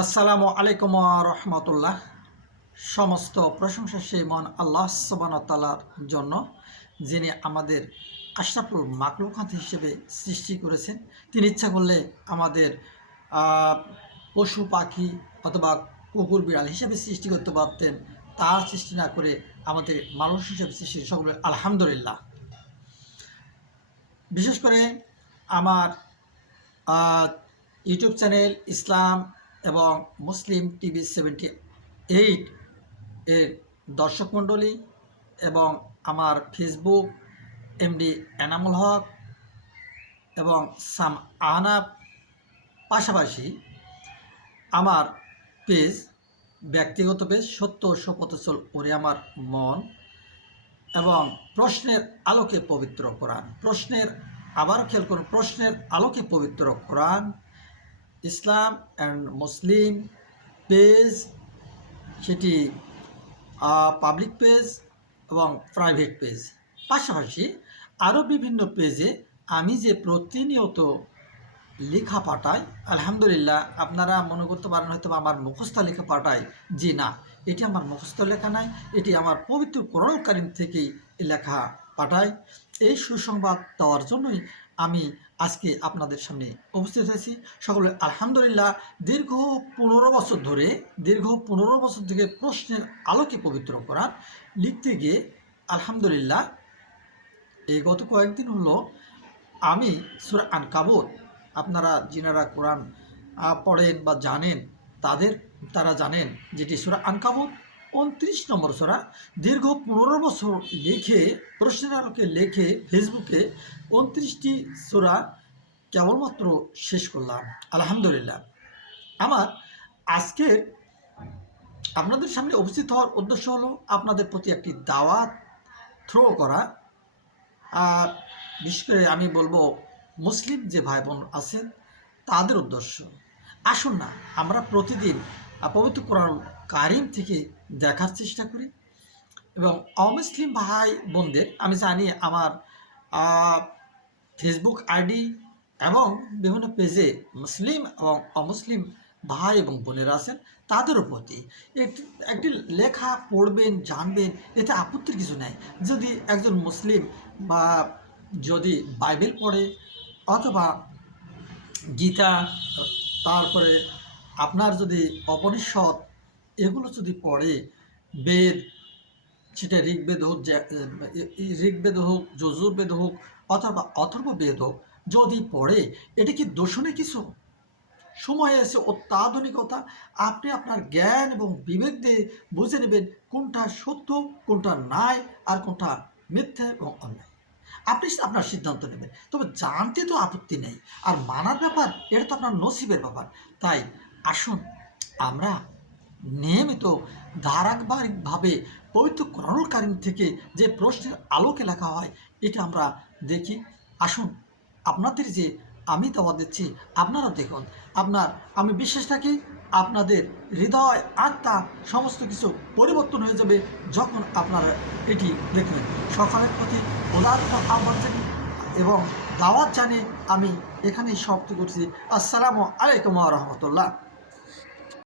আসসালামু আলাইকুম রহমতুল্লাহ। সমস্ত প্রশংসা সেই মহান আল্লাহ সুবহানাহু ওয়া তাআলার জন্য, যিনি আমাদের আশরাফুল মাখলুকাত হিসেবে সৃষ্টি করেছেন। তিনি ইচ্ছা করলে আমাদের পশু পাখি অথবা কুকুর বিড়াল হিসেবে সৃষ্টি করতে পারতেন, তার সৃষ্টি না করে আমাদের মানুষ হিসেবে সৃষ্টি। সকলে আলহামদুলিল্লাহ। বিশেষ করে আমার ইউটিউব চ্যানেল ইসলাম এবং মুসলিম টিভি 78 এর দর্শক মণ্ডলী এবং আমার ফেসবুক এমডি এনামুল হক এবং সাম আহনাব, পাশাপাশি আমার পেজ, ব্যক্তিগত পেজ সত্য শপথচল ওরে আমার মন এবং প্রশ্নের আলোকে পবিত্র কোরআন, আবার খেয়াল করুন, প্রশ্নের আলোকে পবিত্র কোরআন, ইসলাম অ্যান্ড মুসলিম পেজ, সেটি পাবলিক পেজ এবং প্রাইভেট পেজ। পাশাপাশি আরও বিভিন্ন পেজে আমি যে প্রতিনিয়ত লেখা পাঠাই, আলহামদুলিল্লাহ। আপনারা মনে করতে পারেন হয়তো আমার মুখস্থ লেখা পাঠাই। জি না, এটি আমার মুখস্থ লেখা নাই, এটি আমার পবিত্র কোরআনুল কারীম থেকেই লেখা পাঠাই। এই সুসংবাদ দেওয়ার জন্যই আমি আজকে আপনাদের সামনে উপস্থিত হয়েছি। সকলে আলহামদুলিল্লাহ। দীর্ঘ 15 বছর থেকে প্রশ্নের আলোকে পবিত্র কোরআন লিখতে গিয়ে আলহামদুলিল্লাহ এই গত কয়েকদিন হলো আমি সূরা আনকাবুত, আপনারা যিনারা কোরআন পড়েন বা জানেন তারা জানেন যেটি সূরা আনকাবুত 29 নম্বর সূরা। দীর্ঘ 15 বছর লিখে, প্রশ্নের আলোকে লিখে ফেসবুকে 29টি সূরা কেবলমাত্র শেষ করলাম আলহামদুলিল্লাহ। আমার আজকের আপনাদের সামনে উপস্থিত হওয়ার উদ্দেশ্য হলো আপনাদের প্রতি একটি দাওয়াত থ্রো করা। বিশেষ করে আমি বলবো মুসলিম যে ভাই বোন আছেন তাদের উদ্দেশ্য। আসুন না আমরা প্রতিদিন পবিত্র কোরআন কারীম থেকে দেখার চেষ্টা করি এবং অমুসলিম ভাই বোনদের, আমি জানি আমার ফেসবুক আইডি এবং বিভিন্ন পেজে মুসলিম এবং অমুসলিম ভাই এবং বোনেরা আছেন, তাদেরও প্রতি একটি লেখা পড়বেন, জানবেন, এতে আপত্তির কিছু নাই। যদি একজন মুসলিম বা যদি বাইবেল পড়ে অথবা গীতা, তারপরে আপনার যদি উপনিষদ এগুলো যদি পড়ে, বেদ, সেটা ঋগ্বেদ হোক, যজুর্বেদ হোক অথবা অথর্ববেদ হোক, যদি পড়ে, এটা কি দূষণে কিছু? সময় এসে অত্যাধুনিকতা, আপনি আপনার জ্ঞান এবং বিবেক দিয়ে বুঝে নেবেন কোনটা সত্য, কোনটা নাই, আর কোনটা মিথ্যা এবং অন্যায়। আপনি আপনার সিদ্ধান্ত নেবেন। তবে জানতে তো আপত্তি নেই, আর মানার ব্যাপার এটা তো আপনার নসিবের ব্যাপার। তাই আসুন আমরা নিয়মিত ধারাবাহিকভাবে পবিত্র কোরআনুল কারীম থেকে যে প্রশ্নের আলোকে লেখা হয় এটা আমরা দেখি। আসুন আপনাদের যে আমি দাওয়াত দিচ্ছি আপনারা দেখুন। আমি বিশ্বাস রাখি আপনাদের হৃদয়, আত্মা সমস্ত কিছু পরিবর্তন হয়ে যাবে যখন আপনারা এটি দেখবেন। সকালের প্রতি উদারতা আহ্বান জানি এবং দাওয়াত জানিয়ে আমি এখানেই সমাপ্তি করছি। আসসালামু আলাইকুম ওয়া রাহমাতুল্লাহ।